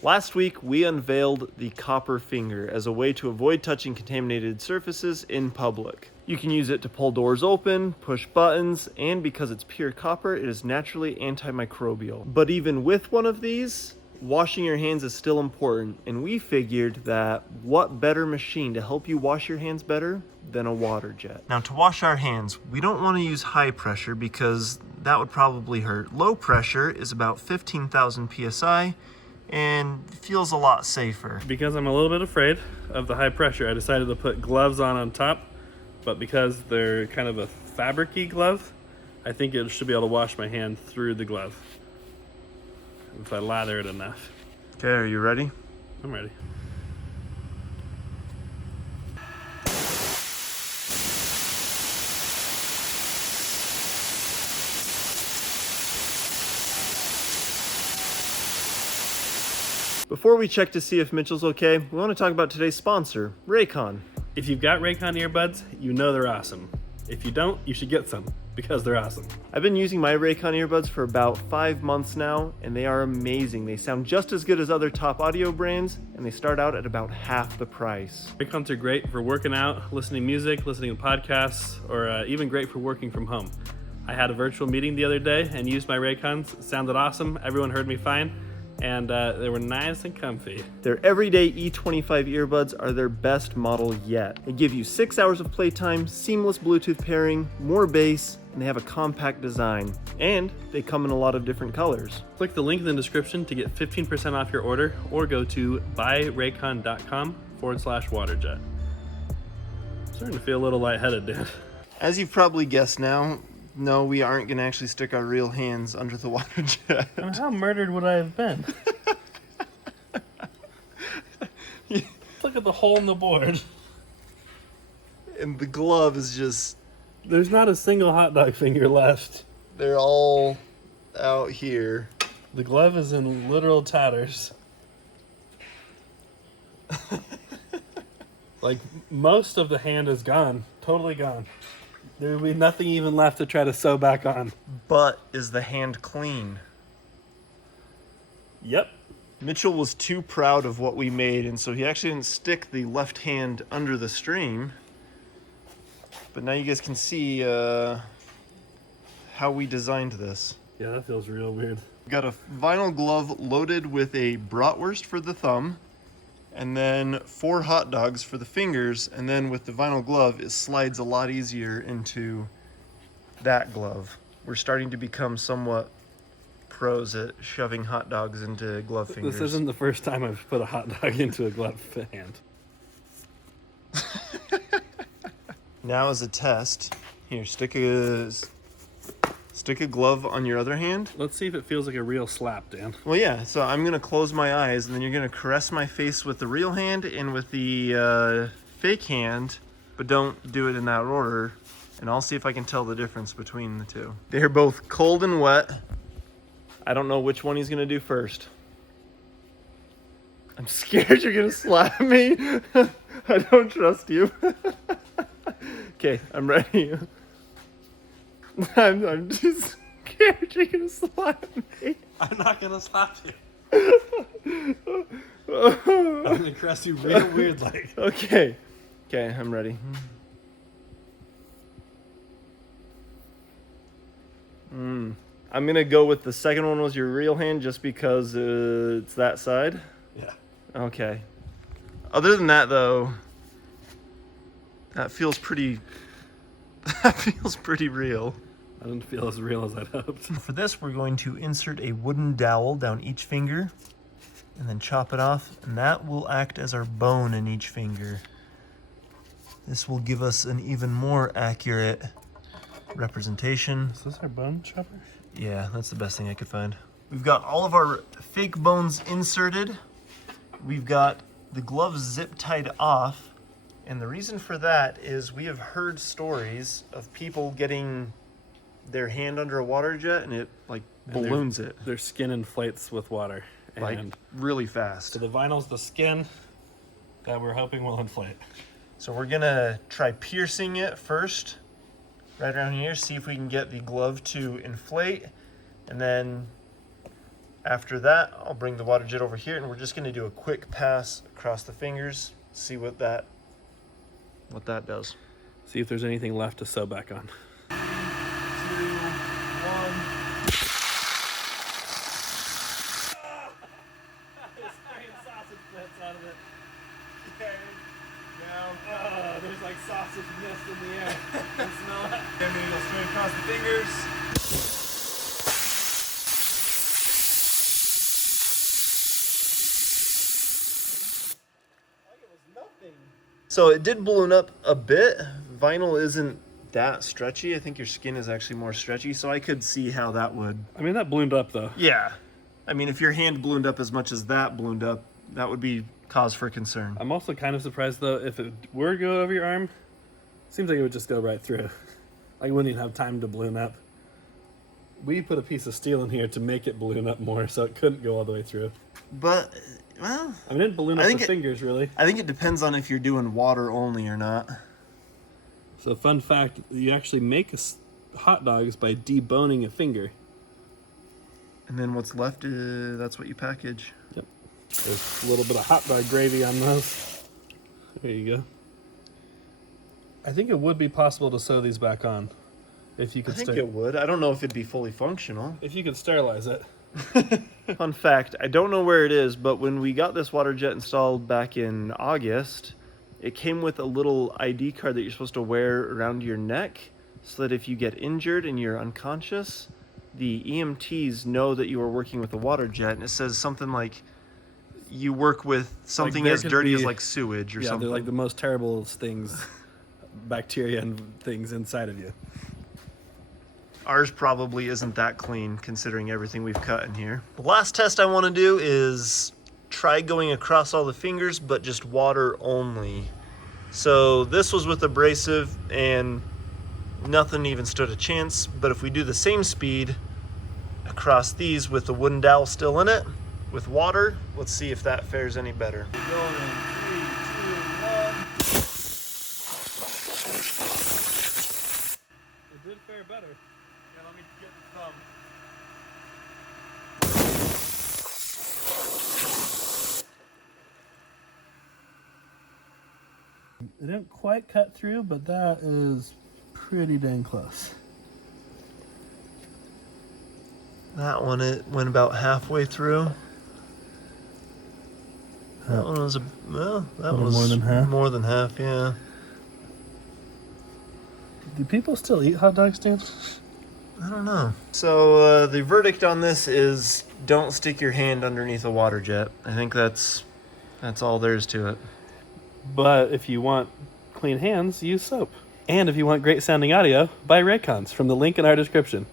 Last week, we unveiled the copper finger as a way to avoid touching contaminated surfaces in public. You can use it to pull doors open, push buttons, and because it's pure copper, it is naturally antimicrobial. But even with one of these, washing your hands is still important, and we figured that what better machine to help you wash your hands better than a Waterjet. Now, to wash our hands, we don't want to use high pressure because that would probably hurt. Low pressure is about 15,000 psi and feels a lot safer. Because I'm a little bit afraid of the high pressure, I decided to put gloves on top, but because they're kind of a fabric-y glove, I think it should be able to wash my hand through the glove if I lather it enough. Okay, are you ready? I'm ready. Before we check to see if Mitchell's okay, we want to talk about today's sponsor, Raycon. If you've got Raycon earbuds, you know they're awesome. If you don't, you should get some because they're awesome. I've been using my Raycon earbuds for about 5 months now, and they are amazing. They sound just as good as other top audio brands, and they start out at about half the price. Raycons are great for working out, listening to music, listening to podcasts, or even great for working from home. I had a virtual meeting the other day and used my Raycons. It sounded awesome. Everyone heard me fine. And they were nice and comfy. Their everyday E25 earbuds are their best model yet. They give you 6 hours of playtime, seamless Bluetooth pairing, more bass, and they have a compact design. And they come in a lot of different colors. Click the link in the description to get 15% off your order, or go to buyraycon.com/waterjet. Starting to feel a little lightheaded, Dan. As you've probably guessed now, no, we aren't going to actually stick our real hands under the Waterjet. How murdered would I have been? Look at the hole in the board. And the glove is just... There's not a single hot dog finger left. They're all out here. The glove is in literal tatters. Like, most of the hand is gone. Totally gone. There will be nothing even left to try to sew back on. But is the hand clean? Yep. Mitchell was too proud of what we made, and so he actually didn't stick the left hand under the stream. But now you guys can see how we designed this. Yeah, that feels real weird. We got a vinyl glove loaded with a bratwurst for the thumb, and then 4 hot dogs for the fingers, and then with the vinyl glove, it slides a lot easier into that glove. We're starting to become somewhat pros at shoving hot dogs into glove fingers. This isn't the first time I've put a hot dog into a glove hand. Now as a test, here, stick a glove on your other hand. Let's see if it feels like a real slap, Dan. Well, yeah, so I'm going to close my eyes, and then you're going to caress my face with the real hand and with the fake hand, but don't do it in that order, and I'll see if I can tell the difference between the two. They're both cold and wet. I don't know which one he's going to do first. I'm scared you're going to slap me. I don't trust you. Okay, I'm ready. I'm just scared you're gonna slap me. I'm not gonna slap you. I'm gonna caress you real weird like. Okay, I'm ready. I'm gonna go with the second one was your real hand just because it's that side. Yeah. Okay. Other than that though, that feels pretty real. I didn't feel as real as I'd hoped. For this, we're going to insert a wooden dowel down each finger and then chop it off, and that will act as our bone in each finger. This will give us an even more accurate representation. Is this our bone chopper? Yeah, that's the best thing I could find. We've got all of our fake bones inserted. We've got the gloves zip tied off, and the reason for that is we have heard stories of people getting their hand under a Waterjet and it like balloons it. Their skin inflates with water. Like really fast. So the vinyl's the skin that we're hoping will inflate. So we're gonna try piercing it first, right around here, see if we can get the glove to inflate, and then After that, I'll bring the water jet over here and we're just gonna do a quick pass across the fingers, see what that does. See if there's anything left to sew back on. 3, 2, 1. Sausage bits out of it. Okay. Now, There's like sausage mist in the air. I smell it. then we go straight across the fingers. Like it was nothing. So it did balloon up a bit. Vinyl isn't that stretchy. I think your skin is actually more stretchy, so I could see how that would. I mean, that ballooned up though. Yeah. I mean, if your hand ballooned up as much as that ballooned up, that would be cause for concern. I'm also kind of surprised though, if it were to go over your arm, seems like it would just go right through. Like you wouldn't even have time to balloon up. We put a piece of steel in here to make it balloon up more, so it couldn't go all the way through. But, well, I mean, it didn't balloon up the fingers, really. I think it depends on if you're doing water only or not. So fun fact, you actually make hot dogs by deboning a finger. And then what's left, that's what you package. Yep. There's a little bit of hot dog gravy on those. There you go. I think it would be possible to sew these back on. If you could I think it would. I don't know if it'd be fully functional. If you could sterilize it. Fun fact, I don't know where it is, but when we got this water jet installed back in August, it came with a little ID card that you're supposed to wear around your neck so that if you get injured and you're unconscious, the EMTs know that you are working with a water jet, and it says something like you work with something Like, as dirty as like sewage or Yeah, something. they're like the most terrible things, bacteria and things inside of you. Ours probably isn't that clean considering everything we've cut in here. The last test I want to do is try going across all the fingers, but just water only. So this was with abrasive and nothing even stood a chance, but if we do the same speed across these with the wooden dowel still in it, with water, let's see if that fares any better. We're going in 3, 2, 1. It did fare better. Yeah, let me get the thumb. It didn't quite cut through, but that is pretty dang close. That one, it went about halfway through. That one was that one was more than half? More than half, yeah. Do people still eat hot dogs, Dan? I don't know. So the verdict on this is don't stick your hand underneath a water jet. I think that's all there is to it. But if you want clean hands, use soap. And if you want great sounding audio, buy Raycons from the link in our description.